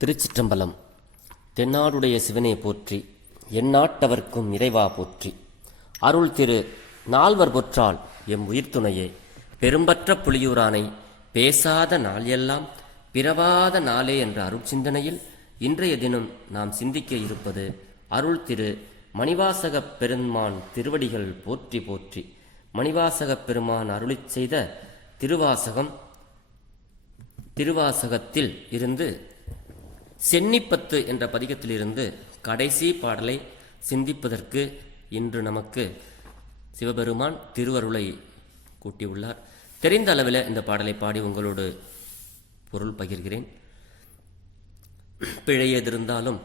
திருச்சிற்றம்பலம். தென்னாடுடைய சிவனே போற்றி, எந்நாட்டவர்க்கும் இறைவா போற்றி. அருள் திரு நால்வர் பொற்றால் எம் உயிர்த்துணையே, பெரும்பற்ற புலியூரானை பேசாத நாள் எல்லாம் பிறவாத நாளே என்ற அருட்சிந்தனையில் இன்றைய தினம் நாம் சிந்திக்க இருப்பது அருள் திரு மணிவாசகப் பெருமான் திருவடிகள் போற்றி போற்றி. மணிவாசகப் பெருமான் அருளிச் செய்த திருவாசகத்தில் இருந்து சென்னிப்பத்து என்ற பதிகத்திலிருந்து கடைசி பாடலை சிந்திப்பதற்கு இன்று நமக்கு சிவபெருமான் திருவருளை கூட்டியுள்ளார். தெரிந்த அளவில் இந்த பாடலை பாடி உங்களோடு பொருள் பகிர்கிறேன். பிழையதிருந்தாலும்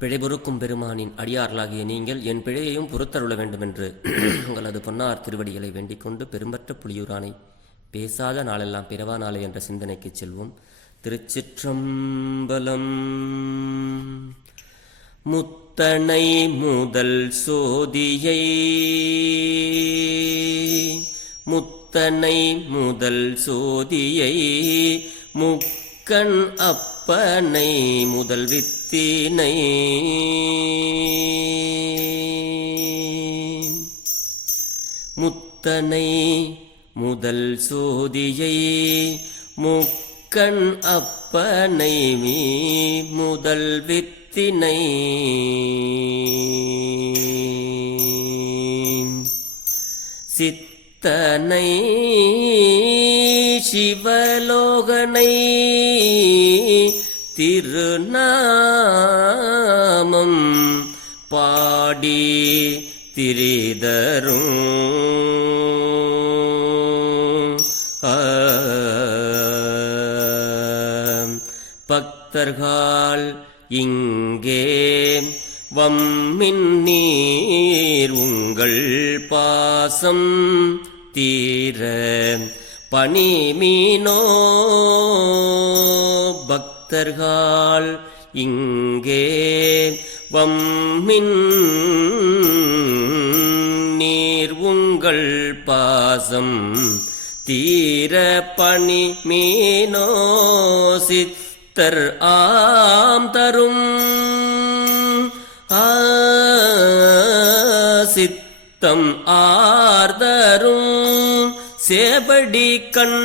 பிழை பொறுக்கும் பெருமானின் அடியார்களாகிய நீங்கள் என் பிழையையும் பொறுத்தருள வேண்டும் என்று உங்களது பொன்னார் திருவடிகளை வேண்டிக் கொண்டு பெரும்பற்ற புலியூரானை பேசாத நாளெல்லாம் பிறவா நாளே என்ற சிந்தனைக்கு செல்வோம். திருச்சிற்றம்பலம். முத்தனை முதல் சோதியை முத்தனை முதல் சோதியை முக்கண் அப்பனை முதல் வித்தினை முத்தனை முதல் சோதியை முக்கண் அப்பனை முதல் வித்தினை சித்தனை சிவலோகனை திருநாமம் பாடி திரிதரும் பக்தர்கள் இங்கே வம்மின் நீர் உங்கள் பாசம் தீர பணிமீனோ. பக்தர்கள் இங்கே வம்மின் நீர் உங்கள் பாசம் தீர பணிமீனோ. சித்தர் ஆம் தரும் சித்தம் ஆர்தரும் சேவடி கண்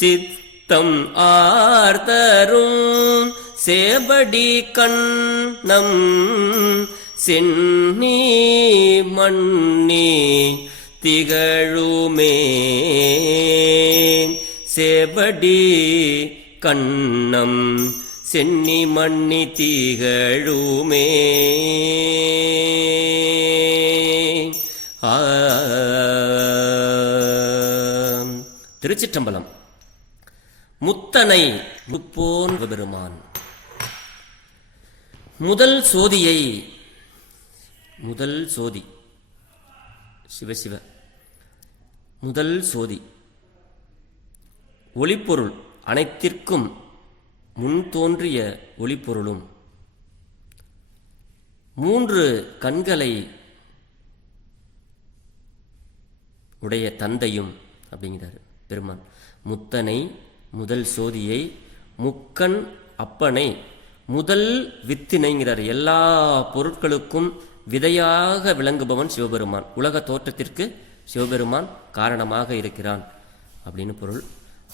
சித்தம் ஆர்தரும் சேவடி கண்ணம் சென்னி மண்ணி திகழுமே. சேவடி கண்ணம் சென்னி மண்ணி திகழுமே. திருச்சிற்றம்பலம். முத்தனை முப்போன் பெருமான் முதல் சோதியை முதல் சோதி சிவசிவ முதல் சோதி ஒளிப்பொருள் அனைத்திற்கும் முன் தோன்றிய ஒளிப்பொருளும் மூன்று கண்களை உடைய தந்தையும் அப்படிங்கிறார் பெருமான். முத்தனை முதல் சோதியை முக்கண் அப்பனை முதல் வித்தினைங்கிறார். எல்லா பொருட்களுக்கும் விதையாக விளங்குபவன் சிவபெருமான். உலக தோற்றத்திற்கு சிவபெருமான் காரணமாக இருக்கிறான் அப்படின்னு பொருள்.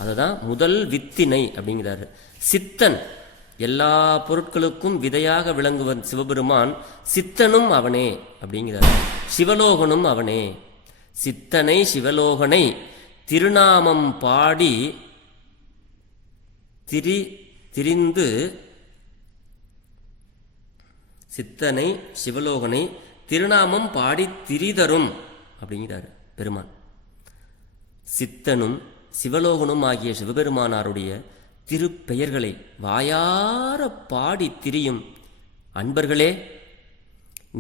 அதுதான் முதல் வித்தினை அப்படிங்கிறாரு. சித்தன் எல்லா பொருட்களுக்கும் விதையாக விளங்குவன் சிவபெருமான். சித்தனும் அவனே அப்படிங்கிறார். சிவலோகனும் அவனே. சித்தனை சிவலோகனை திருநாமம் பாடி திரிந்து சித்தனை சிவலோகனை திருநாமம் பாடி திரிதரும் அப்படிங்கிறார் பெருமான். சித்தனும் சிவலோகனும் ஆகிய சிவபெருமானாருடைய திருப்பெயர்களை வாயார பாடி திரியும் அன்பர்களே,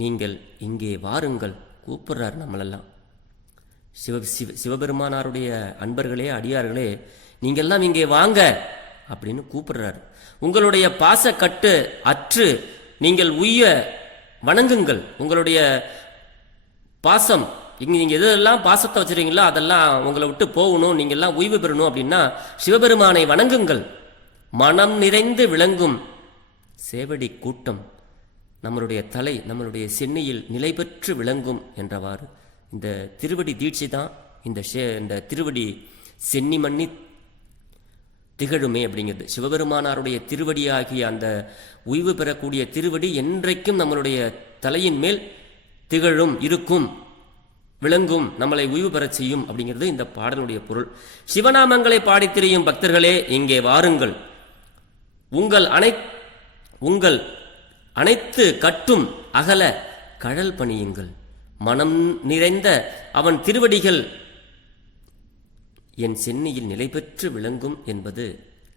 நீங்கள் இங்கே வாருங்கள் கூப்பிடுறார் நம்மளெல்லாம். சிவபெருமானாருடைய அன்பர்களே அடியார்களே, நீங்கெல்லாம் இங்கே வாங்க அப்படின்னு கூப்பிடுறார். உங்களுடைய பாச கட்டு அற்று நீங்கள் உய்ய வணங்குங்கள். உங்களுடைய பாசம் இங்கே நீங்கள் எதெல்லாம் பாசத்தை வச்சுருக்கீங்களோ அதெல்லாம் உங்களை விட்டு போகணும், நீங்கள் எல்லாம் ஓய்வு பெறணும் அப்படின்னா சிவபெருமானை வணங்குங்கள். மனம் நிறைந்து விளங்கும் சேவடி கூட்டம் நம்மளுடைய தலை நம்மளுடைய சென்னியில் நிலை பெற்று விளங்கும் என்றவாறு இந்த திருவடி தீட்சை தான் இந்த திருவடி சென்னி மண்ணி திகழுமே அப்படிங்கிறது. சிவபெருமானாருடைய திருவடியாகிய அந்த ஓய்வு பெறக்கூடிய திருவடி என்றைக்கும் நம்மளுடைய தலையின் மேல் திகழும், இருக்கும், விளங்கும், நம்மளை ஓய்வு பெறச் செய்யும் அப்படிங்கிறது இந்த பாடலுடைய பொருள். சிவநாமங்களை பாடித் திரியும் பக்தர்களே இங்கே வாருங்கள். உங்கள் அனைத்து கட்டும் அகல கழல் பணியுங்கள். மனம் நிறைந்த அவன் திருவடிகள் என் சென்னியில் நிலை பெற்று விளங்கும் என்பது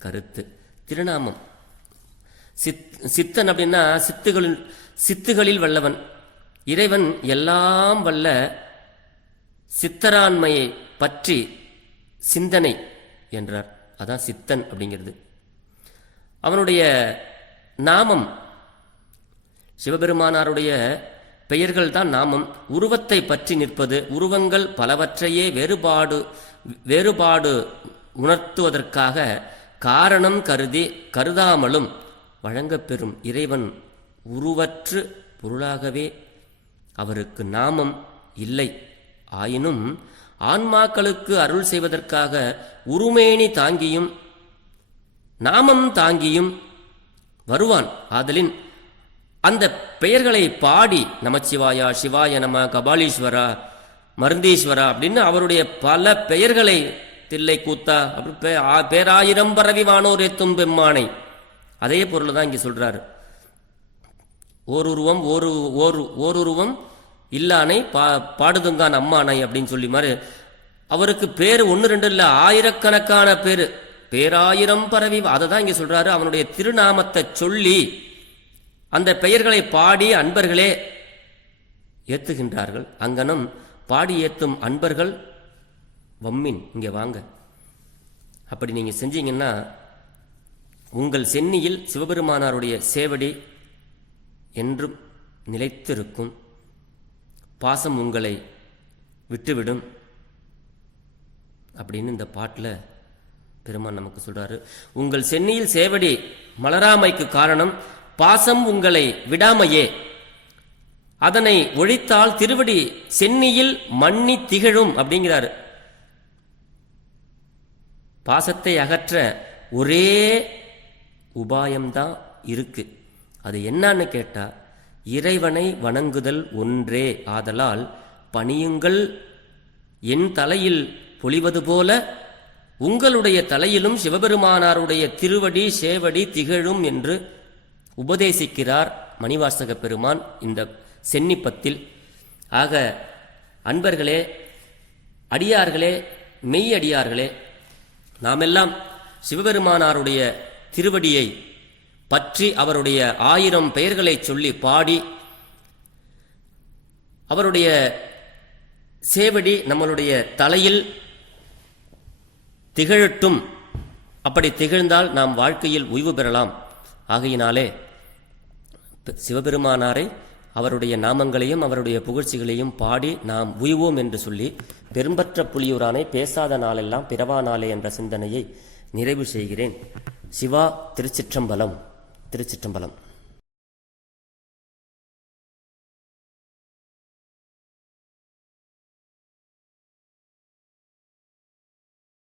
கருத்து. திருநாமம் சித்தன் அப்படின்னா சித்துகளில் வல்லவன். இறைவன் எல்லாம் வல்ல சித்தராண்மையை பற்றி சிந்தனை என்றார். அதான் சித்தன் அப்படிங்கிறது. அவனுடைய நாமம், சிவபெருமானாருடைய பெயர்கள் தான் நாமம். உருவத்தை பற்றி நிற்பது, உருவங்கள் பலவற்றையே வேறுபாடு உணர்த்துவதற்காக காரணம் கருதாமலும் வழங்கப்பெறும் இறைவன் உருவற்று பொருளாகவே அவருக்கு நாமம் இல்லை. ஆயினும் ஆன்மாக்களுக்கு அருள் செய்வதற்காக உருமேனி தாங்கியும் நாமம் தாங்கியும் வருவான். ஆதலின் அந்த பெயர்களை பாடி நமச்சிவாயா, சிவாய நம, கபாலீஸ்வரா, மருந்தீஸ்வரா அப்படின்னு அவருடைய பல பெயர்களை, தில்லை கூத்தா, அப்படி பேராயிரம் பரவி வானோர் எத்தும் பெம்மானை, அதே பொருள் தான் இங்கே சொல்றாரு. ஓருருவம் இல்லானை பாடுதுங்கான் அம்மானை அப்படின்னு சொல்லி மாதிரி அவருக்கு பேர் 1 2 இல்லை, ஆயிரக்கணக்கான பேர், பேராயிரம் பரவி, அதை தான் இங்கே சொல்றாரு. அவனுடைய திருநாமத்தை சொல்லி அந்த பெயர்களை பாடி அன்பர்களே ஏத்துகின்றார்கள். அங்கனம் பாடி ஏத்தும் அன்பர்கள் வம்மின் இங்கே வாங்க. அப்படி நீங்கள் செஞ்சீங்கன்னா உங்கள் சென்னியில் சிவபெருமானாருடைய சேவடி என்றும் நிலைத்திருக்கும். பாசம் உங்களை விட்டுவிடும் அப்படின்னு இந்த பாட்டில் பெருமான் நமக்கு சொல்றாரு. உங்கள் சென்னியில் சேவடி மலராமைக்கு காரணம் பாசம் உங்களை விடாமையே. அதனை ஒழித்தால் திருவடி சென்னியில் மண்ணி திகழும் அப்படிங்கிறாரு. பாசத்தை அகற்ற ஒரே உபாயம்தான் இருக்கு. அது என்னன்னு கேட்டா, இறைவனை வணங்குதல் ஒன்றே. ஆதலால் பணியுங்கள், என் தலையில் பொழிவது போல உங்களுடைய தலையிலும் சிவபெருமானாருடைய திருவடி சேவடி திகழும் என்று உபதேசிக்கிறார் மணிவாசக பெருமான் இந்த சென்னிப்பத்தில். ஆக அன்பர்களே, அடியார்களே, மெய் அடியார்களே, நாமெல்லாம் சிவபெருமானாருடைய திருவடியை பற்றி அவருடைய 1000 பெயர்களை சொல்லி பாடி அவருடைய சேவடி நம்மளுடைய தலையில் திகழட்டும். அப்படி திகழ்ந்தால் நாம் வாழ்க்கையில் ஓய்வு பெறலாம். ஆகையினாலே சிவபெருமானாரை, அவருடைய நாமங்களையும் அவருடைய புகழ்ச்சிகளையும் பாடி நாம் உய்வோம் என்று சொல்லி பெரும்பற்ற புலியூரானை பேசாத நாளெல்லாம் பிறவா நாளே என்ற சிந்தனையை நிறைவு செய்கிறேன். சிவா திருச்சிற்றம்பலம். திருச்சிற்றம்பலம்.